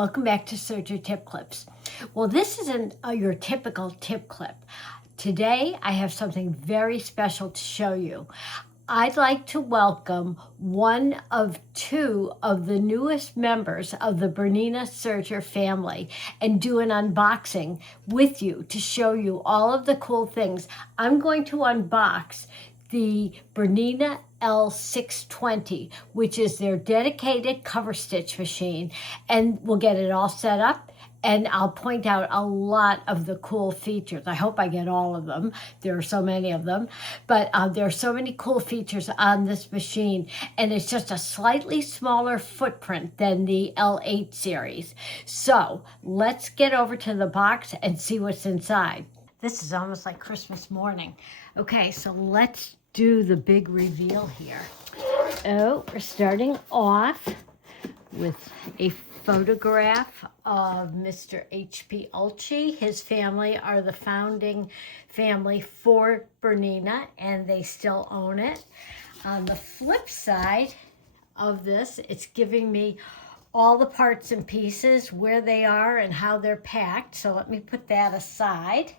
Welcome back to Serging Tip Clips. Well, this isn't your typical tip clip. Today, I have something very special to show you. I'd like to welcome one of two of the newest members of the BERNINA Serger family and do an unboxing with you to show you all of the cool things. I'm going to unbox the BERNINA L620, which is their dedicated cover stitch machine, and we'll get it all set up. And I'll point out a lot of the cool features. I hope I get all of them. There are so many of them. But there are so many cool features on this machine. And it's just a slightly smaller footprint than the L8 series. So let's get over to the box and see what's inside. This is almost like Christmas morning. Okay, so let's do the big reveal here. Oh, we're starting off with a photograph of Mr. H.P. Ulchi. His family are the founding family for BERNINA, and they still own it. On the flip side of this, it's giving me all the parts and pieces, where they are and how they're packed. So let me put that aside.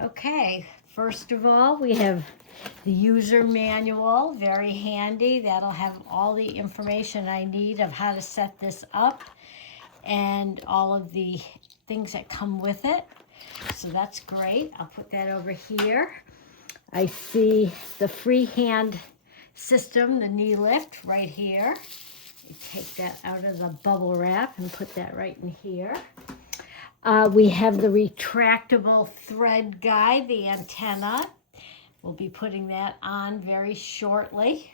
Okay, first of all, we have the user manual, very handy. That'll have all the information I need of how to set this up and all of the things that come with it. So that's great. I'll put that over here. I see the freehand system, the knee lift right here. You take that out of the bubble wrap and put that right in here. We have the retractable thread guide, the antenna. We'll be putting that on very shortly.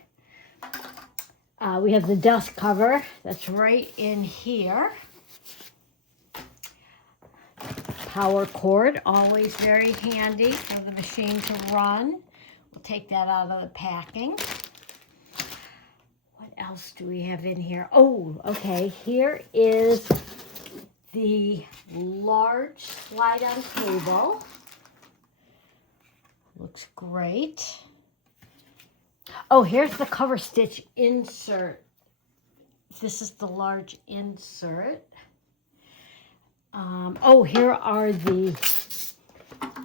We have the dust cover that's right in here. Power cord, always very handy for the machine to run. We'll take that out of the packing. What else do we have in here? Oh, okay, here is the large slide-on table. Looks great. Oh, here's the cover stitch insert. This is the large insert. Oh, here are the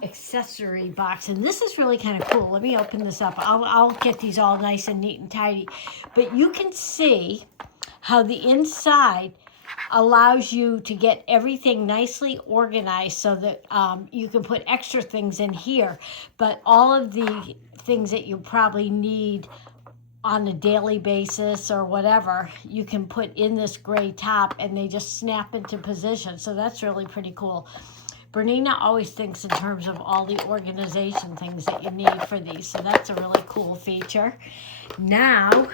accessory box, and this is really kind of cool. Let me open this up. I'll get these all nice and neat and tidy, but you can see how the inside allows you to get everything nicely organized so that you can put extra things in here, but all of the things that you probably need on a daily basis or whatever, you can put in this gray top and they just snap into position. So that's really pretty cool. BERNINA always thinks in terms of all the organization things that you need for these. So that's a really cool feature. Now,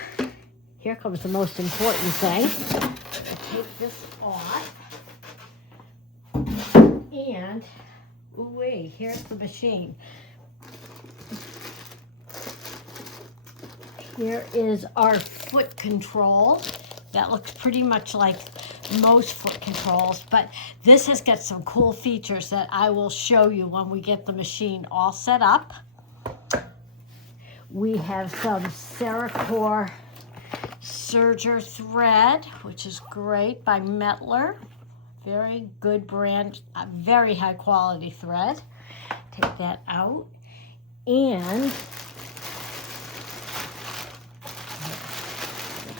here comes the most important thing. Take this off. And, ooh-wee, here's the machine. Here is our foot control. That looks pretty much like most foot controls, but this has got some cool features that I will show you when we get the machine all set up. We have some Cerakote Serger thread, which is great, by Metler. Very good brand, very high quality thread. Take that out. And look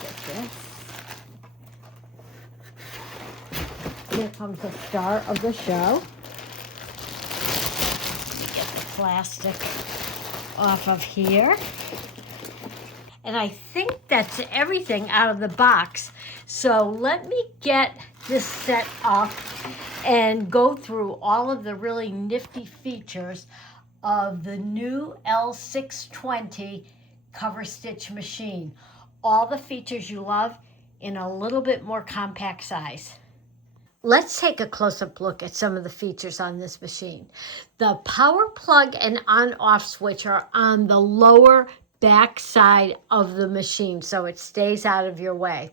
at this. Here comes the star of the show. Let me get the plastic off of here. And I think that's everything out of the box. So let me get this set up and go through all of the really nifty features of the new L620 cover stitch machine. All the features you love in a little bit more compact size. Let's take a close-up look at some of the features on this machine. The power plug and on-off switch are on the lower back side of the machine, so it stays out of your way.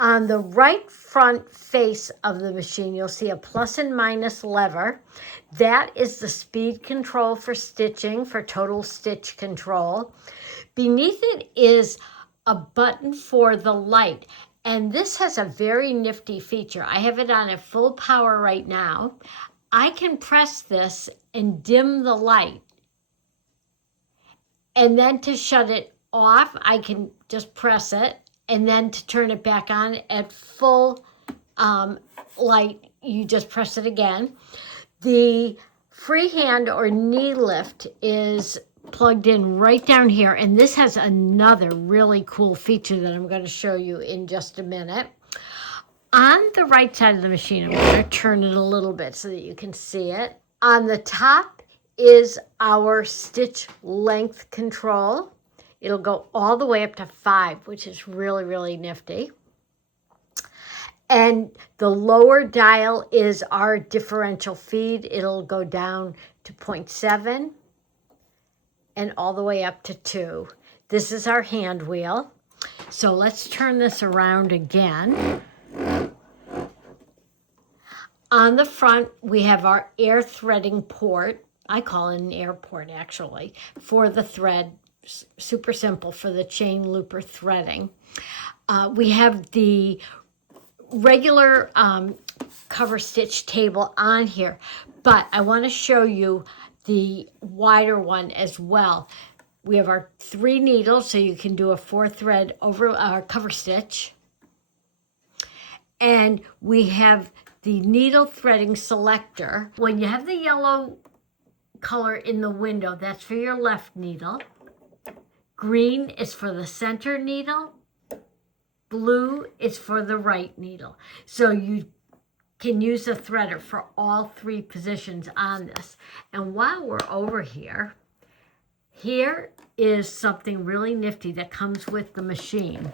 On the right front face of the machine, you'll see a plus and minus lever. That is the speed control for stitching, for total stitch control. Beneath it is a button for the light. And this has a very nifty feature. I have it on at full power right now. I can press this and dim the light. And then to shut it off, I can just press it. And then to turn it back on at full light, you just press it again. The freehand or knee lift is plugged in right down here, and this has another really cool feature that I'm going to show you in just a minute. On the right side of the machine, I'm going to turn it a little bit so that you can see it. On the top is our stitch length control. It'll go all the way up to 5, which is really, really nifty. And the lower dial is our differential feed. It'll go down to 0.7 and all the way up to 2. This is our hand wheel. So let's turn this around again. On the front, we have our air threading port. I call it an air port, actually, for the thread. Super simple for the chain looper threading. We have the regular cover stitch table on here, but I want to show you the wider one as well. We have our 3 needles, so you can do a 4-thread over cover stitch. And we have the needle threading selector. When you have the yellow color in the window, that's for your left needle. Green is for the center needle. Blue is for the right needle. So you can use a threader for all 3 positions on this. And while we're over here, here is something really nifty that comes with the machine.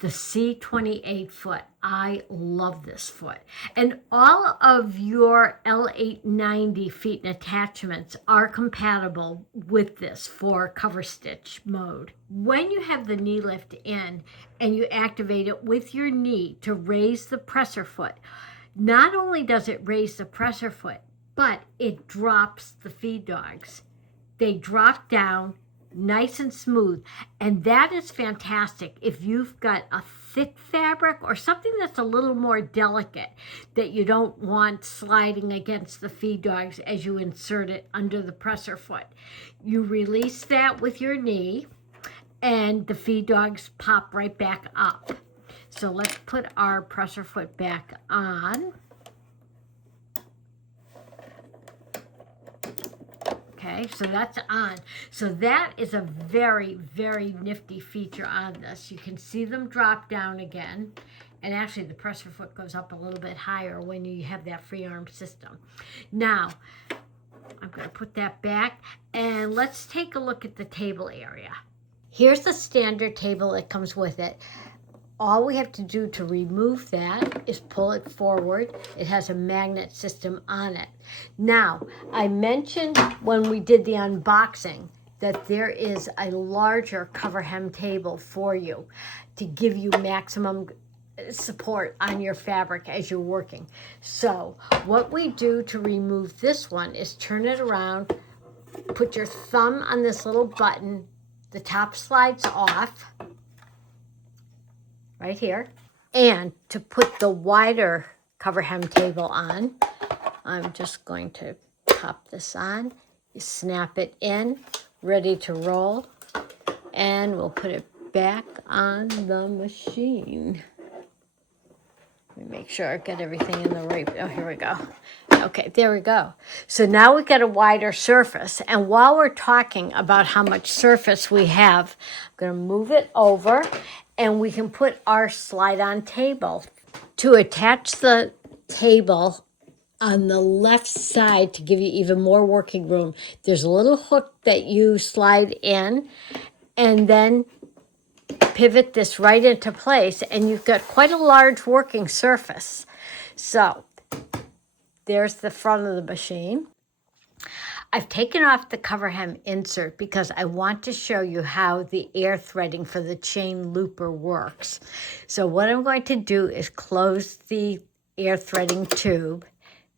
The C28 foot. I love this foot. And all of your L890 feet and attachments are compatible with this for cover stitch mode. When you have the knee lift in and you activate it with your knee to raise the presser foot, not only does it raise the presser foot, but it drops the feed dogs. They drop down nice and smooth, and that is fantastic if you've got a thick fabric or something that's a little more delicate that you don't want sliding against the feed dogs as you insert it under the presser foot. You release that with your knee and the feed dogs pop right back up. So let's put our presser foot back on. Okay, so that's on. So that is a very, very nifty feature on this. You can see them drop down again. And actually the presser foot goes up a little bit higher when you have that free arm system. Now, I'm going to put that back and let's take a look at the table area. Here's the standard table that comes with it. All we have to do to remove that is pull it forward. It has a magnet system on it. Now, I mentioned when we did the unboxing that there is a larger cover hem table for you to give you maximum support on your fabric as you're working. So what we do to remove this one is turn it around, put your thumb on this little button, the top slides off, right here. And to put the wider cover hem table on, I'm just going to pop this on. You snap it in, ready to roll, and we'll put it back on the machine. Let me make sure I get everything in the right, oh, here we go. Okay, there we go. So now we've got a wider surface, and while we're talking about how much surface we have, I'm gonna move it over, and we can put our slide-on table. To attach the table on the left side to give you even more working room, there's a little hook that you slide in and then pivot this right into place, and you've got quite a large working surface. So there's the front of the machine. I've taken off the cover hem insert because I want to show you how the air threading for the chain looper works. So what I'm going to do is close the air threading tube.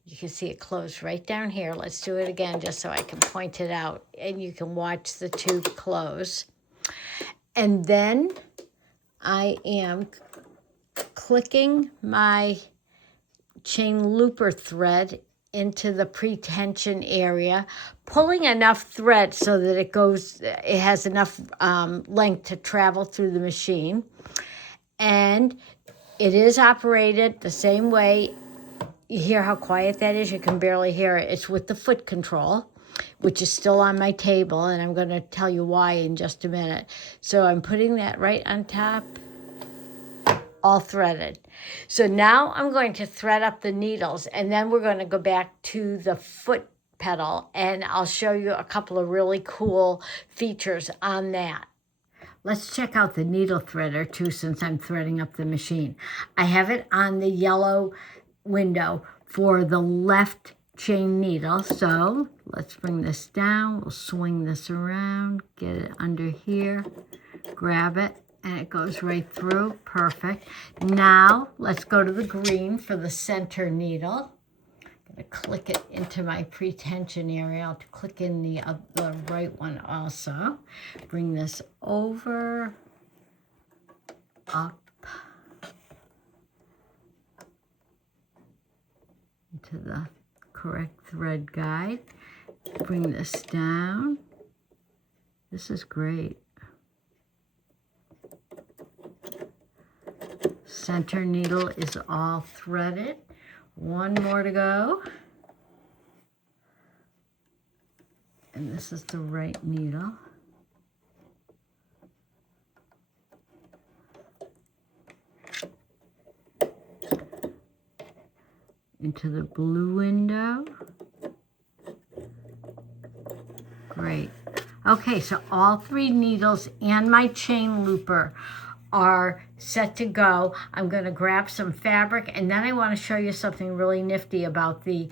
You can see it closed right down here. Let's do it again just so I can point it out and you can watch the tube close. And then I am clicking my chain looper thread into the pre-tension area, pulling enough thread so that it has enough length to travel through the machine. And it is operated the same way. You hear how quiet that is? You can barely hear it. It's with the foot control, which is still on my table, and I'm going to tell you why in just a minute. So I'm putting that right on top, all threaded. So now I'm going to thread up the needles, and then we're going to go back to the foot pedal, and I'll show you a couple of really cool features on that. Let's check out the needle threader too, since I'm threading up the machine. I have it on the yellow window for the left chain needle. So let's bring this down. We'll swing this around, get it under here, grab it, and it goes right through. Perfect. Now let's go to the green for the center needle. I'm going to click it into my pre-tension area. I'll click in the right one also. Bring this over, up, into the correct thread guide. Bring this down. This is great. Center needle is all threaded. One more to go. And this is the right needle. Into the blue window. Great. Okay, so all three needles and my chain looper are set to go. I'm going to grab some fabric, and then I want to show you something really nifty about the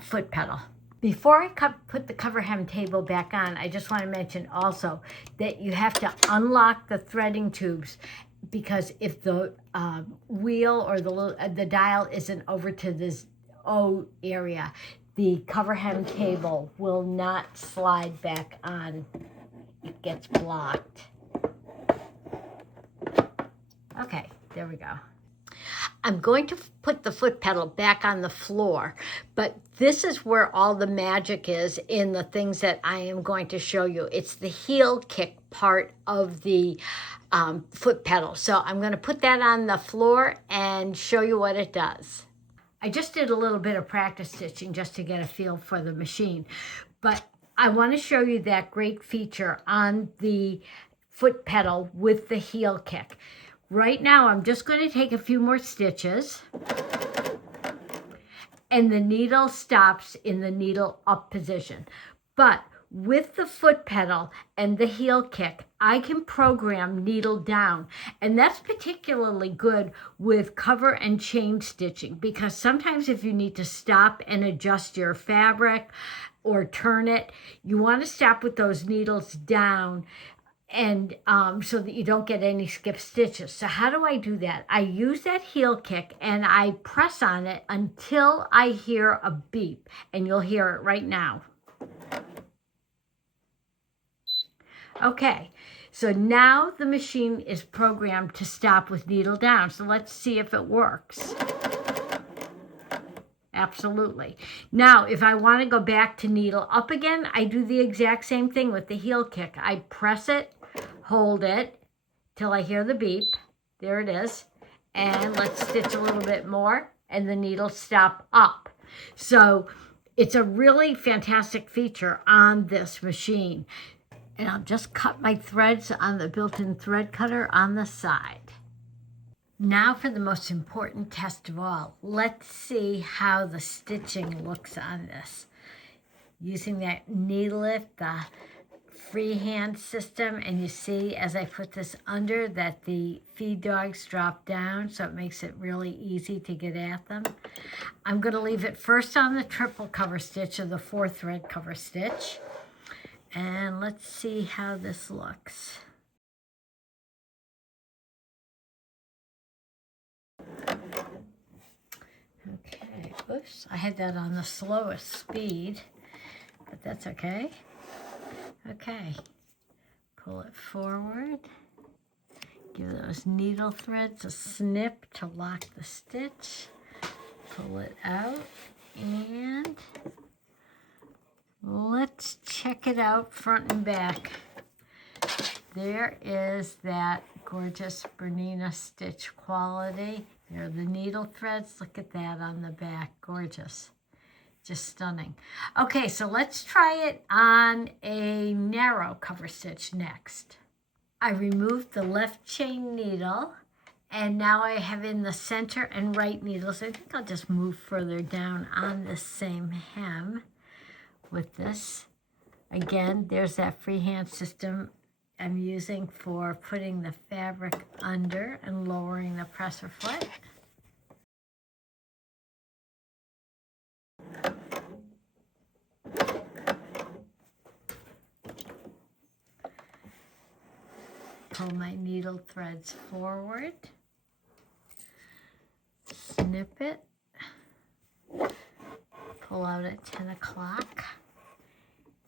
foot pedal. Before I put the cover hem table back on, I just want to mention also that you have to unlock the threading tubes, because if the wheel or the dial isn't over to this O area, the cover hem table will not slide back on. It gets blocked. Okay, there we go. I'm going to put the foot pedal back on the floor, but this is where all the magic is in the things that I am going to show you. It's the heel kick part of the foot pedal. So I'm going to put that on the floor and show you what it does. I just did a little bit of practice stitching just to get a feel for the machine, but I want to show you that great feature on the foot pedal with the heel kick. Right now, I'm just going to take a few more stitches, and the needle stops in the needle up position. But with the foot pedal and the heel kick, I can program needle down. And that's particularly good with cover and chain stitching, because sometimes if you need to stop and adjust your fabric or turn it, you want to stop with those needles down, and so that you don't get any skip stitches. So how do I do that? I use that heel kick and I press on it until I hear a beep, and you'll hear it right now. Okay, so now the machine is programmed to stop with needle down. So let's see if it works. Absolutely. Now, if I want to go back to needle up again, I do the exact same thing with the heel kick. I press it, hold it till I hear the beep. There it is. And let's stitch a little bit more, and the needle stop up. So it's a really fantastic feature on this machine. And I'll just cut my threads on the built-in thread cutter on the side. Now for the most important test of all. Let's see how the stitching looks on this. Using that knee lift, the freehand system, and you see as I put this under that the feed dogs drop down, so it makes it really easy to get at them. I'm going to leave it first on the triple cover stitch, or the 4-thread cover stitch. And let's see how this looks. Okay, oops, I had that on the slowest speed, but that's okay. Okay, pull it forward, Give those needle threads a snip to lock the stitch. Pull it out and let's check it out front and back. There is that gorgeous Bernina stitch quality. There are the needle threads. Look at that on the back. Gorgeous. Just stunning. Okay, so let's try it on a narrow cover stitch next. I removed the left chain needle, and now I have in the center and right needles. I think I'll just move further down on this same hem with this. Again, there's that freehand system I'm using for putting the fabric under and lowering the presser foot. Pull my needle threads forward, snip it, pull out at 10 o'clock,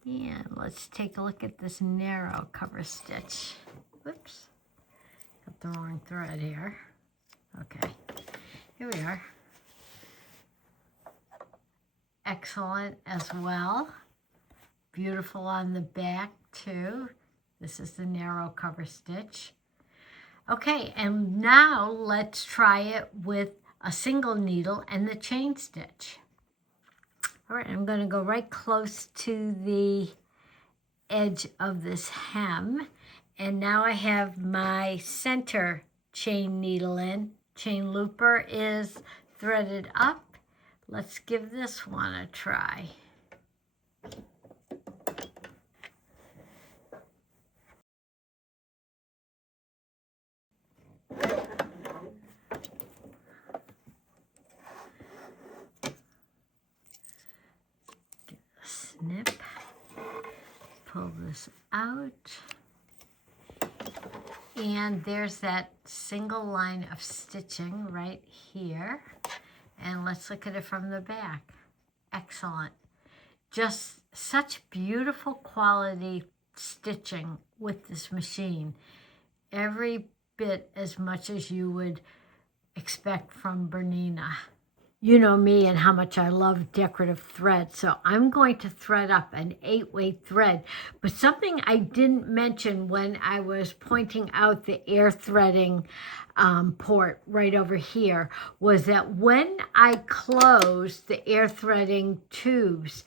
and let's take a look at this narrow cover stitch. Whoops, got the wrong thread here. Okay, here we are. Excellent as well. Beautiful on the back too. This is the narrow cover stitch. Okay, and now let's try it with a single needle and the chain stitch. All right, I'm going to go right close to the edge of this hem. And now I have my center chain needle in. Chain looper is threaded up. Let's give this one a try. Snip, pull this out, and there's that single line of stitching right here, and let's look at it from the back. Excellent. Just such beautiful quality stitching with this machine. Every bit as much as you would expect from Bernina. You know me and how much I love decorative thread, so I'm going to thread up an 8-way thread. But something I didn't mention when I was pointing out the air threading port right over here was that when I close the air threading tubes,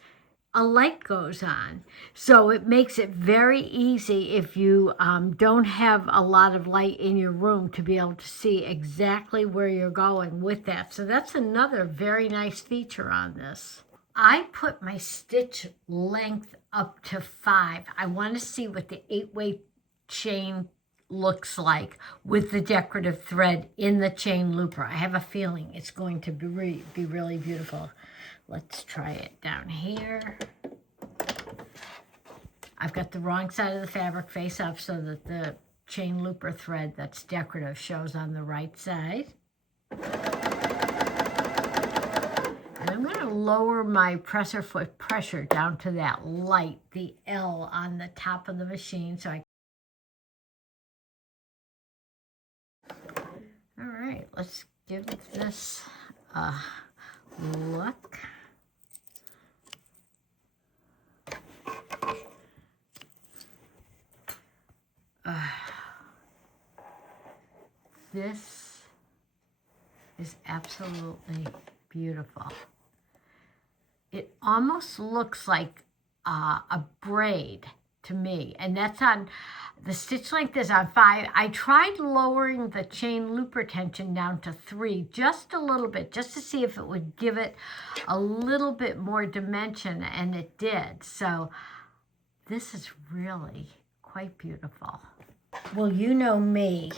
a light goes on. So it makes it very easy if you don't have a lot of light in your room to be able to see exactly where you're going with that. So that's another very nice feature on this. I put my stitch length up to 5. I want to see what the 8-way chain looks like with the decorative thread in the chain looper. I have a feeling it's going to be really beautiful. Let's try it down here. I've got the wrong side of the fabric face up so that the chain looper thread that's decorative shows on the right side. And I'm going to lower my presser foot pressure down to that light, the L on the top of the machine. So all right, let's give this a look. This is absolutely beautiful. It almost looks like a braid to me, and that's on, the stitch length is on 5. I tried lowering the chain looper tension down to 3, just a little bit, just to see if it would give it a little bit more dimension, and it did. So this is really quite beautiful. Well, you know me.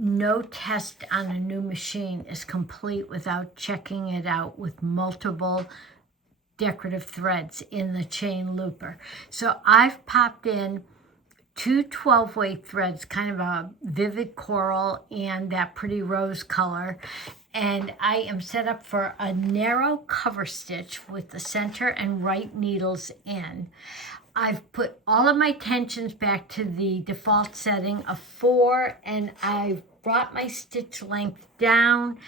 No test on a new machine is complete without checking it out with multiple decorative threads in the chain looper. So I've popped in 2 12-way threads, kind of a vivid coral and that pretty rose color. And I am set up for a narrow cover stitch with the center and right needles in. I've put all of my tensions back to the default setting of 4, and I've brought my stitch length down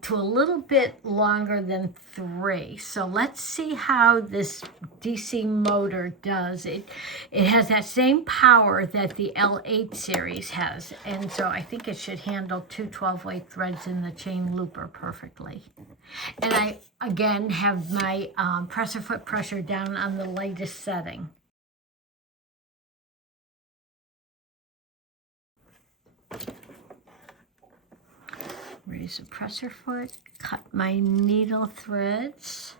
to a little bit longer than 3. So let's see how this DC motor does. It has that same power that the L8 series has, and so I think it should handle 2 12-weight threads in the chain looper perfectly. And I, again, have my presser foot pressure down on the latest setting. Raise the presser foot, cut my needle threads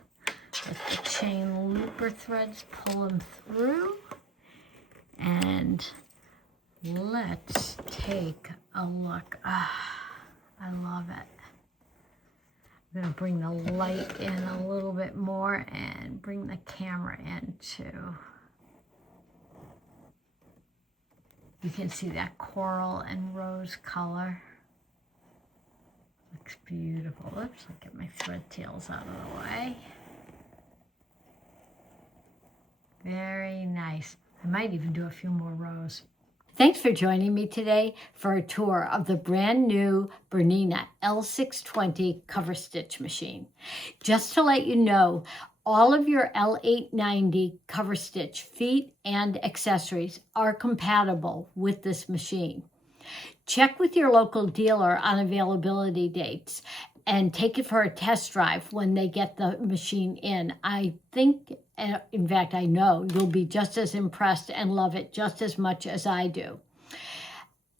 with the chain looper threads, pull them through, and let's take a look. I love it. I'm going to bring the light in a little bit more and bring the camera in too. You can see that coral and rose color. Looks beautiful. Oops, I'll get my thread tails out of the way. Very nice. I might even do a few more rows. Thanks for joining me today for a tour of the brand new BERNINA L620 cover stitch machine. Just to let you know, all of your L890 cover stitch feet and accessories are compatible with this machine. Check with your local dealer on availability dates and take it for a test drive when they get the machine in. I think, in fact, I know you'll be just as impressed and love it just as much as I do.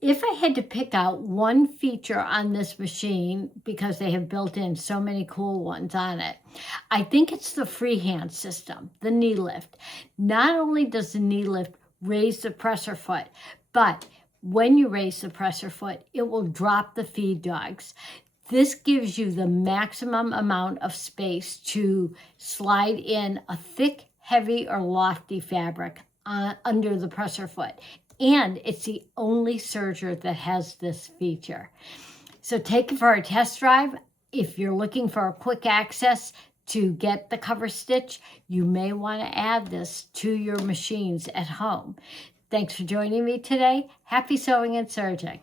If I had to pick out one feature on this machine, because they have built in so many cool ones on it, I think it's the freehand system, the knee lift. Not only does the knee lift raise the presser foot, but when you raise the presser foot, it will drop the feed dogs. This gives you the maximum amount of space to slide in a thick, heavy, or lofty fabric under the presser foot. And it's the only serger that has this feature. So take it for a test drive. If you're looking for a quick access to get the cover stitch, you may want to add this to your machines at home. Thanks for joining me today. Happy sewing and serging.